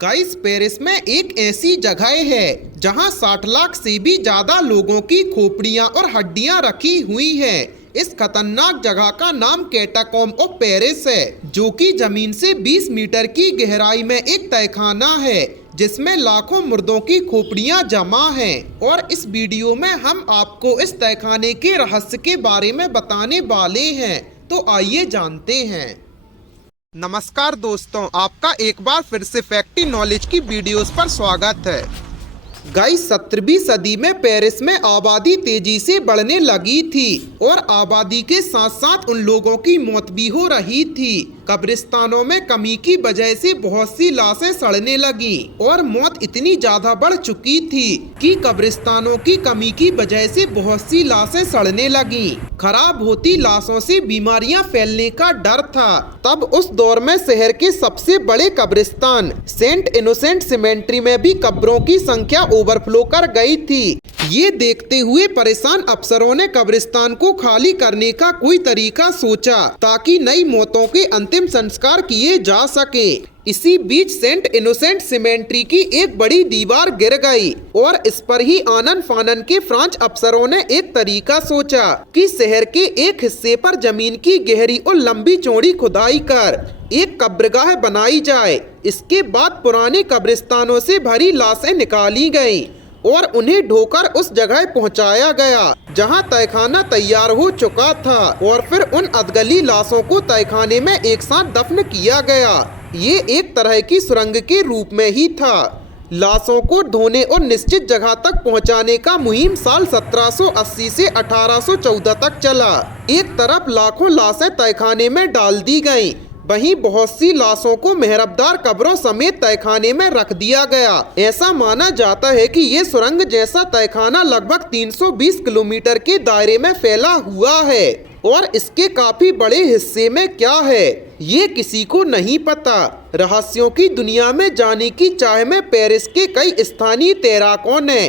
Guys, Paris में एक ऐसी जगह है जहां 60 लाख से भी ज्यादा लोगों की खोपड़ियां और हड्डियां रखी हुई हैं। इस खतरनाक जगह का नाम कैटाकॉम्ब ऑफ पेरिस है, जो कि जमीन से 20 मीटर की गहराई में एक तहखाना है जिसमें लाखों मुर्दों की खोपड़ियां जमा हैं। और इस वीडियो में हम आपको इस तहखाने के रहस्य के बारे में बताने वाले हैं, तो आइए जानते हैं। नमस्कार दोस्तों, आपका एक बार फिर से फैक्टी नॉलेज की वीडियोस पर स्वागत है। गाइस, 17वीं सदी में पेरिस में आबादी तेजी से बढ़ने लगी थी और आबादी के साथ साथ उन लोगों की मौत भी हो रही थी। कब्रिस्तानों में कमी की वजह से बहुत सी लाशें सड़ने लगी और मौत इतनी ज्यादा बढ़ चुकी थी कि कब्रिस्तानों की कमी की वजह से बहुत सी लाशें सड़ने लगी। खराब होती लाशों से बीमारियां फैलने का डर था। तब उस दौर में शहर के सबसे बड़े कब्रिस्तान सेंट इनोसेंट सिमेंट्री में भी कब्रों की संख्या ओवरफ्लो कर गई थी। ये देखते हुए परेशान अफसरों ने कब्रिस्तान को खाली करने का कोई तरीका सोचा ताकि नई मौतों के अंतिम संस्कार किए जा सके। इसी बीच सेंट इनोसेंट सिमेंट्री की एक बड़ी दीवार गिर गई और इस पर ही आनन फानन के फ्रांच अफसरों ने एक तरीका सोचा कि शहर के एक हिस्से पर जमीन की गहरी और लंबी चौड़ी खुदाई कर एक कब्रगाह बनाई जाए। इसके बाद पुराने कब्रिस्तानों से भरी लाशें निकाली गयी और उन्हें ढोकर उस जगह पहुंचाया गया जहां तहखाना तैयार हो चुका था, और फिर उन अधगली लाशों को तहखाने में एक साथ दफन किया गया। ये एक तरह की सुरंग के रूप में ही था। लाशों को ढोने और निश्चित जगह तक पहुंचाने का मुहिम साल 1780 से 1814 तक चला। एक तरफ लाखों लाशें तहखाने में डाल दी गयी, वहीं बहुत सी लाशों को मेहरबदार कब्रों समेत तहखाने में रख दिया गया। ऐसा माना जाता है कि ये सुरंग जैसा तहखाना लगभग 320 किलोमीटर के दायरे में फैला हुआ है और इसके काफी बड़े हिस्से में क्या है ये किसी को नहीं पता। रहस्यों की दुनिया में जाने की चाह में पेरिस के कई स्थानीय तैराकों ने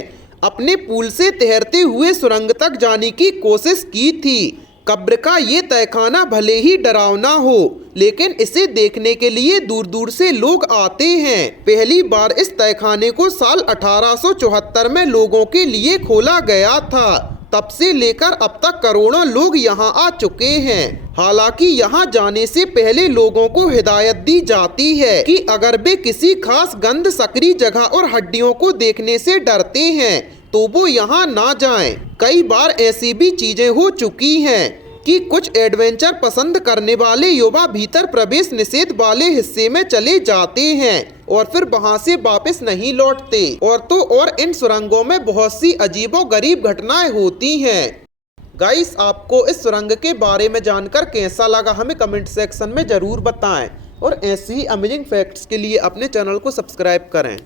अपने पूल से तैरते हुए सुरंग तक जाने की कोशिश की थी। कब्र का ये तहखाना भले ही डरावना हो, लेकिन इसे देखने के लिए दूर दूर से लोग आते हैं। पहली बार इस तहखाने को साल 1874 में लोगों के लिए खोला गया था। तब से लेकर अब तक करोड़ों लोग यहाँ आ चुके हैं। हालांकि यहाँ जाने से पहले लोगों को हिदायत दी जाती है कि अगर वे किसी खास गंध सकरी जगह और हड्डियों को देखने से डरते हैं तो वो यहाँ ना जाएं। कई बार ऐसी भी चीजें हो चुकी हैं कि कुछ एडवेंचर पसंद करने वाले युवा भीतर प्रवेश निषेध वाले हिस्से में चले जाते हैं और फिर वहां से वापस नहीं लौटते। और इन सुरंगों में बहुत सी अजीबोगरीब घटनाएं होती हैं। गाइस, आपको इस सुरंग के बारे में जानकर कैसा लगा हमें कमेंट सेक्शन में जरूर बताएं और ऐसी ही अमेजिंग फैक्ट्स के लिए अपने चैनल को सब्सक्राइब करें।